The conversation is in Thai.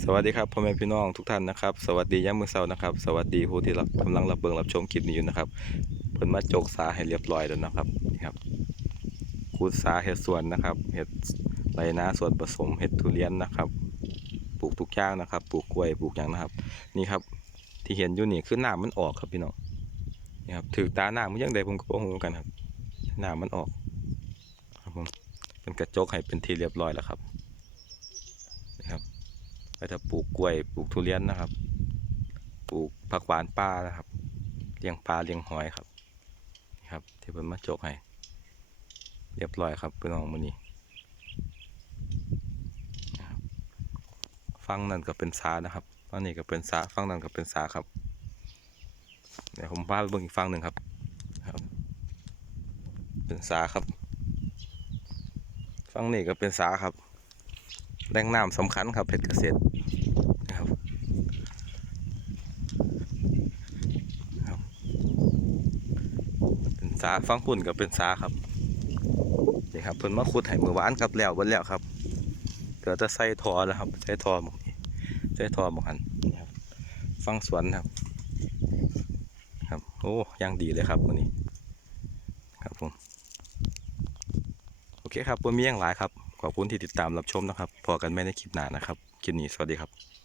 สวัสดีครับพ่อแม่พี่น้องทุกท่านนะครับสวัสดียามมือเช้านะครับ สวัสดีผู้ที่รับกำลังรับเบิงรับชมคลิปนี้อยู่นะครับเพิ่นมาโจกสาให้เรียบร้อยแล้วนะครับนี่ครับคูดสาเฮ็ดสวนนะครับเฮ็ดไรนาสวนผสมเฮ็ดทุเรียนนะครับ ปลูกทุกอย่างนะครับ ปลูกกล้วยปลูกหยังนะครับ นี่ครับที่เห็นอยู่นี่คือหน้ำมันออกครับพี่น้องนี่ครับถือตาหน้ำมันยังไดผมก็บ่ฮู้กันครับน้ำมันออกครับผมเป็นกระจกให้เป็นที่เรียบร้อยแล้วครับ ก็จะปลูกกล้วยปลูกทุเรียนนะครับ ปลูกผักหวานป่านะครับเลี้ยงปลาเลี้ยงหอยครับนี่ครับที่เพิ่นมาจกให้เรียบร้อยครับพี่น้องมือนี้ฟังนั่นก็เป็นสานะครับฟังนี้ก็เป็นสาฟังนั่นก็เป็นสาครับเดี๋ยวผมพาไปเบิ่งอีกฟังหนึ่งครับครับ เป็นสาครับฟังนี้ก็เป็นสาครับ แหล่งน้ำสำคัญครับเพชรเกษตรนะครับครับ เป็นสาฟังปุ่นกับเป็นสาครับนี่ครับเพิ่นมาขุดให้เมื่อวานครับแล้วบิดแล้วครับเดี๋ยวจะใส่ทอแล้วครับใส่ทอหมองนี้ใส่ทอหมองหันนี่ครับฟังสวนครับ ครับโอ้ย่างดีเลยครับวันนี้ครับผมโอเคครับวันมีอย่างหลายครับ ขอบคุณที่ติดตามรับชมนะครับ พอกันไม่ในคลิปหน้านะครับ คลิปนี้สวัสดีครับ